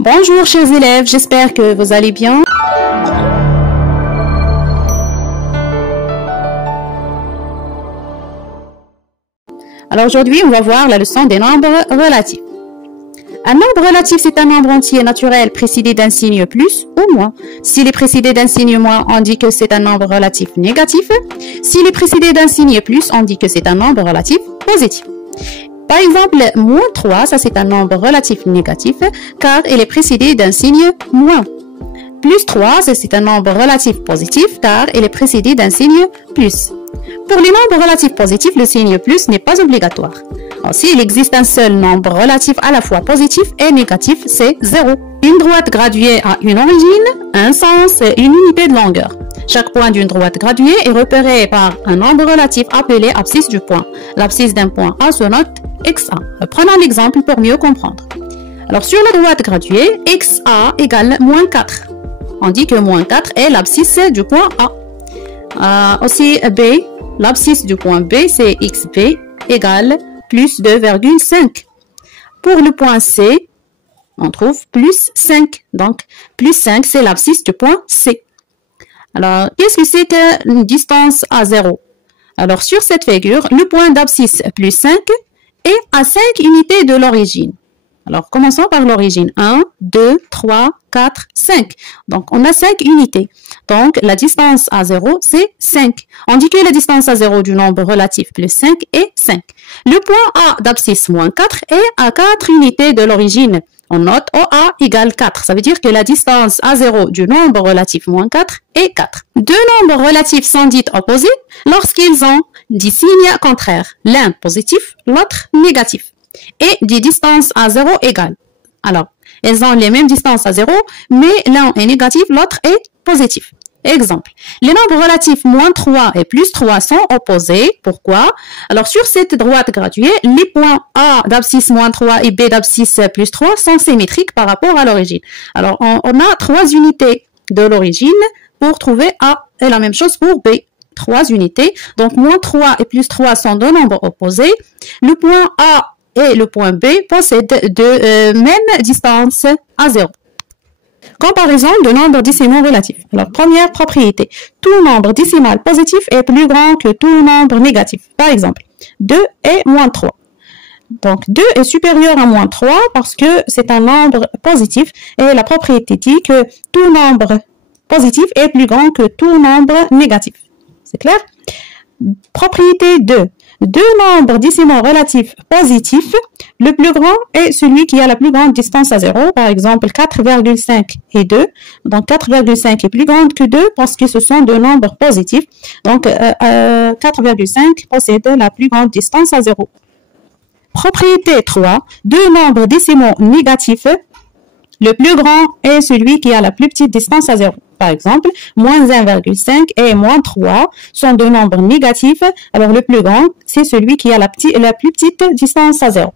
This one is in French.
Bonjour chers élèves, j'espère que vous allez bien. Alors aujourd'hui, on va voir la leçon des nombres relatifs. Un nombre relatif, c'est un nombre entier naturel précédé d'un signe plus ou moins. S'il est précédé d'un signe moins, on dit que c'est un nombre relatif négatif. S'il est précédé d'un signe plus, on dit que c'est un nombre relatif positif. Par exemple, moins 3, ça c'est un nombre relatif négatif, car il est précédé d'un signe moins. Plus 3, c'est un nombre relatif positif, car il est précédé d'un signe plus. Pour les nombres relatifs positifs, le signe plus n'est pas obligatoire. S'il existe un seul nombre relatif à la fois positif et négatif, c'est 0. Une droite graduée a une origine, un sens et une unité de longueur. Chaque point d'une droite graduée est repéré par un nombre relatif appelé abscisse du point. L'abscisse d'un point A se note XA. Prenons l'exemple pour mieux comprendre. Alors, sur la droite graduée, XA égale moins 4. On dit que moins 4 est l'abscisse du point A. Aussi, B, l'abscisse du point B, c'est XB égale plus 2,5. Pour le point C, on trouve plus 5. Donc, plus 5, c'est l'abscisse du point C. Alors, qu'est-ce que c'est qu'une distance à 0? Alors, sur cette figure, le point d'abscisse plus 5 est à 5 unités de l'origine. Alors, commençons par l'origine. 1, 2, 3, 4, 5. Donc, on a 5 unités. Donc, la distance à 0, c'est 5. On dit que la distance à 0 du nombre relatif plus 5 est 5. Le point A d'abscisse moins 4 est à 4 unités de l'origine. On note OA égale 4. Ça veut dire que la distance à 0 du nombre relatif moins 4 est 4. Deux nombres relatifs sont dits opposés lorsqu'ils ont des signes contraires. L'un positif, l'autre négatif. Et des distances à 0 égales. Alors, elles ont les mêmes distances à 0, mais l'un est négatif, l'autre est positif. Exemple, les nombres relatifs moins 3 et plus 3 sont opposés. Pourquoi? Alors, sur cette droite graduée, les points A d'abscisse moins 3 et B d'abscisse plus 3 sont symétriques par rapport à l'origine. Alors, on a 3 unités de l'origine pour trouver A et la même chose pour B. 3 unités. Donc, moins 3 et plus 3 sont deux nombres opposés. Le point A et le point B possèdent de même distance à 0. Comparaison de nombres décimaux relatifs. Alors, première propriété. Tout nombre décimal positif est plus grand que tout nombre négatif. Par exemple, 2 et moins 3. Donc, 2 est supérieur à moins 3 parce que c'est un nombre positif. Et la propriété dit que tout nombre positif est plus grand que tout nombre négatif. C'est clair? Propriété 2. Deux nombres décimaux relatifs positifs, le plus grand est celui qui a la plus grande distance à 0, par exemple 4,5 et 2. Donc 4,5 est plus grande que 2 parce que ce sont deux nombres positifs. Donc 4,5 possède la plus grande distance à 0. Propriété 3, deux nombres décimaux négatifs, le plus grand est celui qui a la plus petite distance à 0. Par exemple, moins 1,5 et moins 3 sont deux nombres négatifs. Alors, le plus grand, c'est celui qui a la plus petite distance à 0.